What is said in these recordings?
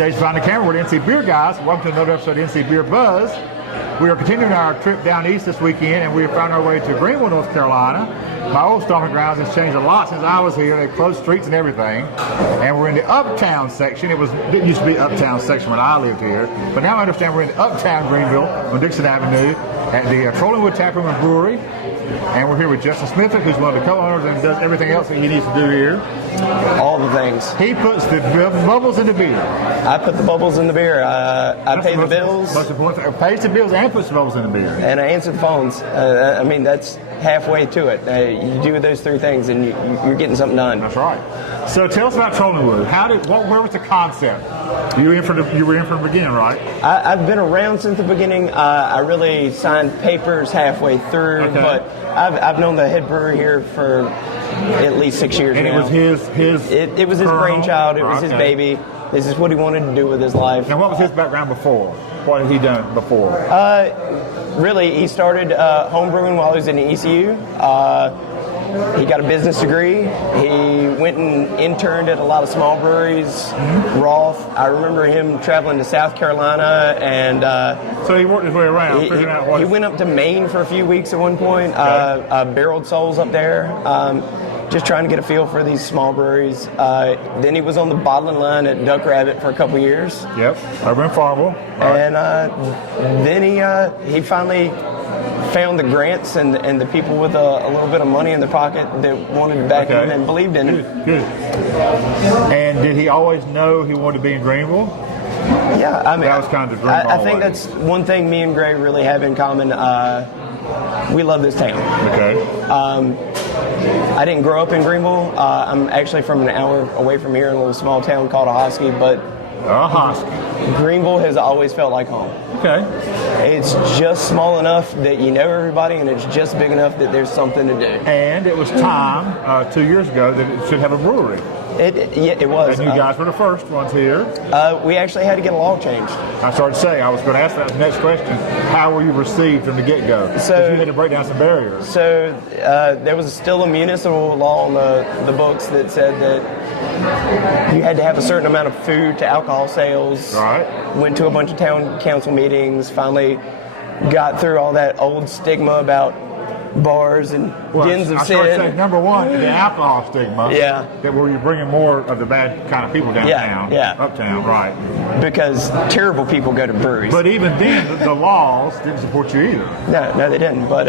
Dave's behind the camera. We're the NC Beer guys. Welcome to another episode of NC Beer Buzz. We are continuing our trip down east this weekend, and we have found our way to Greenville, North Carolina. My old stomping grounds has changed a lot since I was here. They closed streets and everything. And we're in the Uptown section. It used to be Uptown section when I lived here. But now I understand we're in the Uptown Greenville on Dickinson Avenue at the Trollingwood Taproom and Brewery. And we're here with Justin Smith, who's one of the co-owners and does everything else that he needs to do here. All the things. He puts the bubbles in the beer. I put the bubbles in the beer. I pay the bills. Most important thing. Pays the bills and puts the bubbles in the beer. And I answer the phones. I mean, that's halfway to it. You do those three things and you're getting something done. That's right. So tell us about Trollingwood. Where was the concept? You were in from the beginning, right? I've been around since the beginning. I really signed papers halfway through, okay. But I've known the head brewer here for at least 6 years and now. And it was his It was his brainchild. It was his baby. This is what he wanted to do with his life. Now, what was his background before? What had he done before? Really, he started home brewing while he was in the ECU. He got a business degree. He went and interned at a lot of small breweries. Mm-hmm. Roth. I remember him traveling to South Carolina, and so he worked his way around. He went up to Maine for a few weeks at one point. Okay. Barreled souls up there. Just trying to get a feel for these small breweries. Then he was on the bottling line at Duck Rabbit for a couple years. Yep, over in Farmville. And then he finally found the grants and the people with a little bit of money in their pocket that wanted to back him and believed in him. Good. And did he always know he wanted to be in Greenville? Yeah, I mean, that was kind of the dream. I think that's one thing me and Gray really have in common. We love this town. Okay. I didn't grow up in Greenville. I'm actually from an hour away from here in a little small town called Ahoskie, but Greenville has always felt like home. Okay. It's just small enough that you know everybody, and it's just big enough that there's something to do. And it was time 2 years ago that it should have a brewery. It was. And you guys were the first ones here. We actually had to get a law changed. I started to say, I was going to ask that next question. How were you received from the get-go? Because you had to break down some barriers. So there was still a municipal law on the books that said that you had to have a certain amount of food to alcohol sales. Right. Went to a bunch of town council meetings, finally got through all that old stigma about bars and dens of sin. I started saying, number one, the alcohol stigma. Yeah. That where you're bringing more of the bad kind of people downtown. Yeah. Uptown, right. Because terrible people go to breweries. But even then, the laws didn't support you either. No, they didn't. But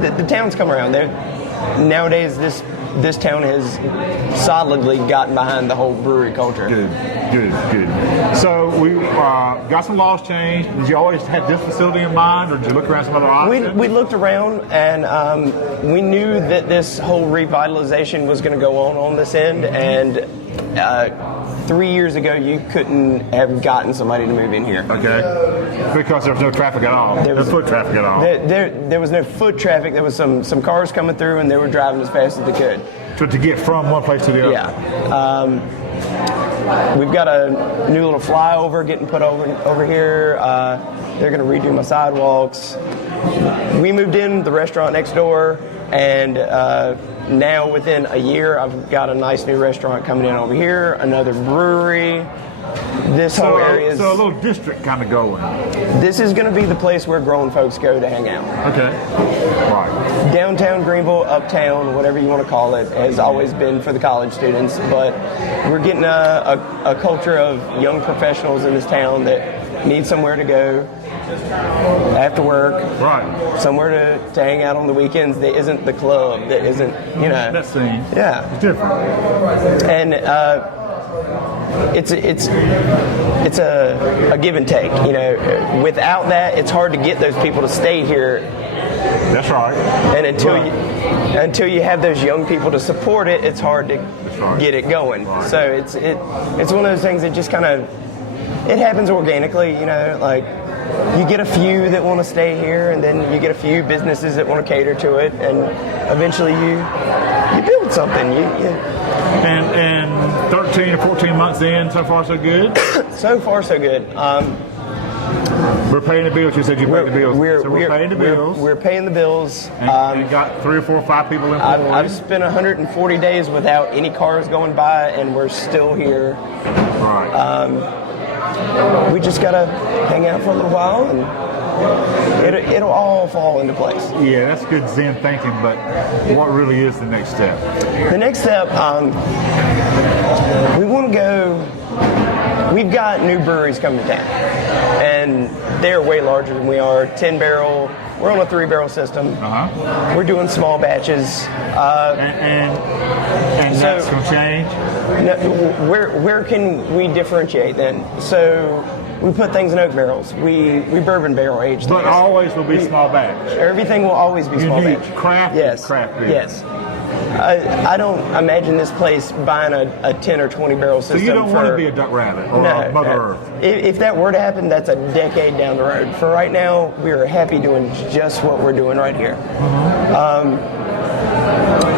the town's come around. Nowadays, this town has solidly gotten behind the whole brewery culture. Good. So we got some laws changed. Did you always have this facility in mind, or did you look around some other options? We looked around, and we knew that this whole revitalization was going to go on this end, and 3 years ago, you couldn't have gotten somebody to move in here. Okay. Because there was no traffic at all. No foot traffic at all. There was no foot traffic. There was some cars coming through, and they were driving as fast as they could. To get from one place to the other. Yeah. We've got a new little flyover getting put over here. They're going to redo my sidewalks. We moved in the restaurant next door, and now within a year, I've got a nice new restaurant coming in over here, another brewery. This whole area is... So a little district kind of going. This is going to be the place where grown folks go to hang out. Okay. Right. Downtown Greenville, uptown, whatever you want to call it, has always been for the college students, but we're getting a culture of young professionals in this town that need somewhere to go after work. Right. Somewhere to hang out on the weekends that isn't the club, that isn't, That scene. Yeah. It's different. And it's a give and take. Without that, it's hard to get those people to stay here. That's right. And until you have those young people to support it, it's hard to get it going. Right. So it's one of those things that just kind of it happens organically. Like you get a few that want to stay here, and then you get a few businesses that want to cater to it, and eventually you build something. And 13 or 14 months in, so far so good? So far so good. We're paying the bills. You said you paid the bills. We're paying the bills. We're paying the bills. And got 3 or 4 or 5 people in. I've spent 140 days without any cars going by, and we're still here. Right. we just gotta hang out for a little while, and it'll all fall into place. Yeah, that's good Zen thinking, but what really is the next step? The next step, we want to go. We've got new breweries coming to town, and they're way larger than we are. 10-barrel. We're on a 3-barrel system. We're doing small batches. And that's going to change? No, where can we differentiate then? So we put things in oak barrels. We bourbon barrel age things. But always will be small batch. Everything will always be small batch. Craft beer. Yes. I don't imagine this place buying a 10 or 20 barrel system. So you don't want to be a duck rabbit or a Mother Earth? If that were to happen, that's a decade down the road. For right now, we are happy doing just what we're doing right here.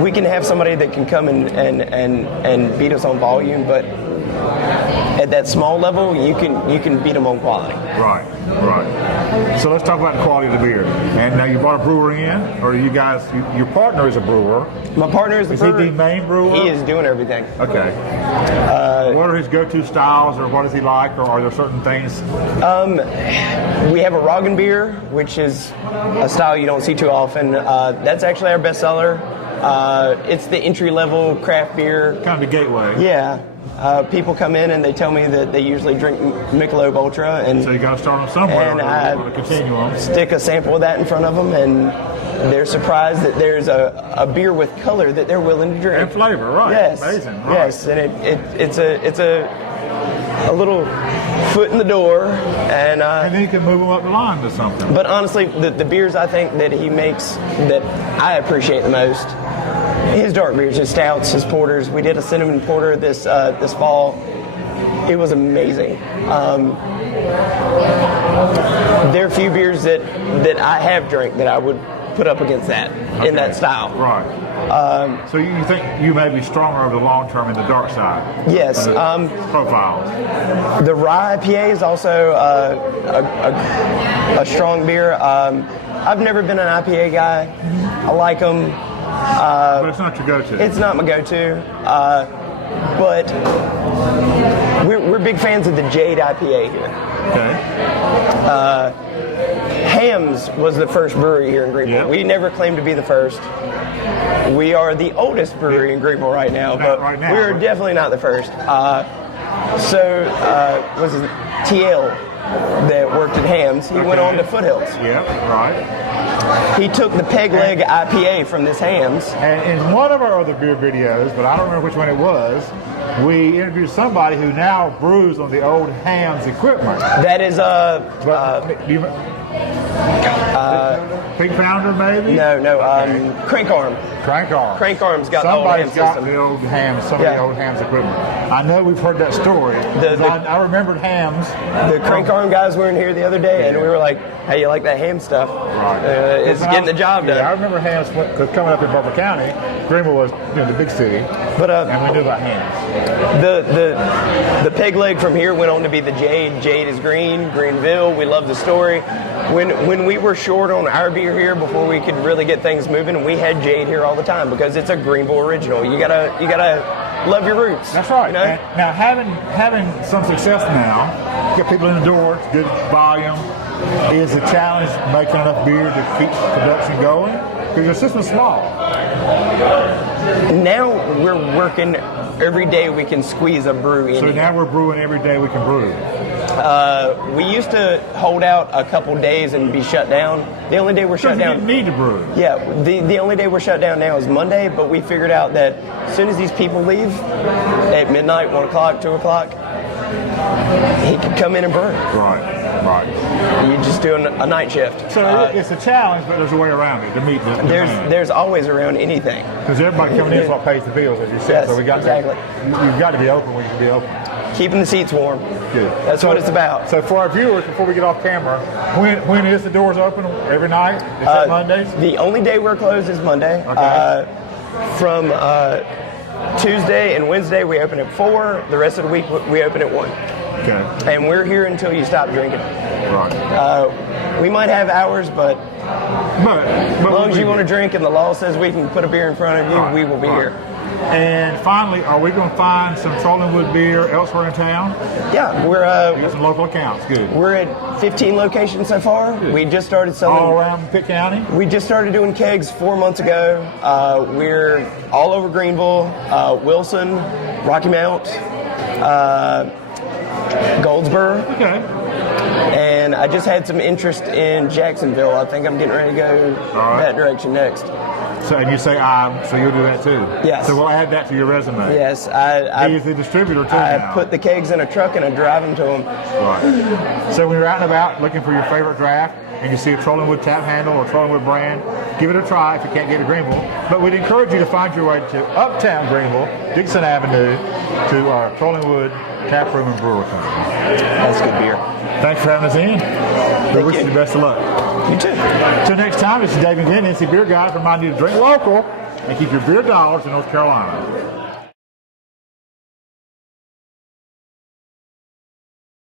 We can have somebody that can come and beat us on volume, but at that small level, you can beat them on quality. Right. So let's talk about the quality of the beer. And now you brought a brewer in, or you guys? Your partner is a brewer. My partner is the brewer. Is he the main brewer? He is doing everything. Okay. What are his go-to styles, or what does he like, or are there certain things? We have a Roggen beer, which is a style you don't see too often. That's actually our best seller. It's the entry-level craft beer. Kind of the gateway. Yeah. People come in and they tell me that they usually drink Michelob Ultra, and so you got to start them somewhere. And I continue on. Stick a sample of that in front of them, and they're surprised that there's a beer with color that they're willing to drink. And flavor, right? Yes. Amazing. Right. Yes, and it's a little foot in the door, and then you can move them up the line to something. But honestly, the beers I think that he makes that I appreciate the most. His dark beers, his stouts, his porters. We did a cinnamon porter this fall. It was amazing. There are few beers that I have drank that I would put up against that in that style. Right. So you think you may be stronger over the long term in the dark side? Yes. Profiles. The rye IPA is also a strong beer. I've never been an IPA guy. I like them. But it's not your go-to. It's not my go-to. But we're big fans of the Jade IPA here. Okay. Hams was the first brewery here in Greenville. Yep. We never claimed to be the first. We are the oldest brewery in Greenville right now, but we're definitely not the first. Was it TL that worked at Hams? He went on to Foothills. Yep, right. He took the Peg Leg IPA from this Hams. And in one of our other beer videos, but I don't remember which one it was, we interviewed somebody who now brews on the old Hams equipment. That is Pink Pounder, maybe? No, Crank Arm. Crank Arm. Crank Arm's got Somebody's the old got the old Hams, some of the old Hams equipment. I know we've heard that story. I remembered Hams. The Crank Arm guys were in here the other day, and we were like, hey, you like that ham stuff? Right. It's getting the job done. Yeah, I remember Hams, because coming up in Butler County, Greenville was the big city, and we knew about Hams. The Peg Leg from here went on to be the Jade. Jade is Greenville. We love the story. When we were short on our beer here before we could really get things moving, we had Jade here all the time because it's a Greenville original. You gotta love your roots. That's right. You know? And now having some success now, get people in the door, good volume. Is the challenge making enough beer to keep production going? Because your system's small. Now we're working every day we can squeeze a brew in. So now we're brewing every day we can brew. We used to hold out a couple days and be shut down. The only day we're shut down. You need to brew. Yeah, the only day we're shut down now is Monday, but we figured out that as soon as these people leave at midnight, 1 o'clock, 2 o'clock, he can come in and brew. Right. You're just doing a night shift. So it's a challenge, but there's a way around it to meet the demand. There's always around anything. Because everybody coming in is what pays the bills, as you said. Yes, so you've got to be open when you can be open. Keeping the seats warm. Good. That's what it's about. So for our viewers, before we get off camera, when is the doors open? Every night? Is that Mondays? The only day we're closed is Monday. Okay. From Tuesday and Wednesday we open at 4. The rest of the week we open at 1. Okay. And we're here until you stop drinking. Right. We might have hours, but as long as you want to drink and the law says we can put a beer in front of you, we will be here. And finally, are we going to find some Trollingwood beer elsewhere in town? Yeah, We got some local accounts. Good. we're at 15 locations so far. We just started selling All around Pitt County? We just started doing kegs 4 months ago. We're all over Greenville, Wilson, Rocky Mount, Goldsboro, Okay. and I just had some interest in Jacksonville. I think I'm getting ready to go right. that direction next. So, and you say so you'll do that too? Yes. So we'll add that to your resume. Yes, I He's the distributor too I now. put the kegs in a truck and I drive them to them. Right. So when you're out and about looking for your favorite draft and you see a Trollingwood tap handle or Trollingwood brand, give it a try if you can't get to Greenville. But we'd encourage you to find your way to Uptown Greenville, Dickinson Avenue, to our Trollingwood Taproom and Brewery company. That's good beer. Thanks for having us in. We wish you the best of luck. You too. Till next time, this is David Glenn, NC Beer Guy, reminding you to drink local and keep your beer dollars in North Carolina.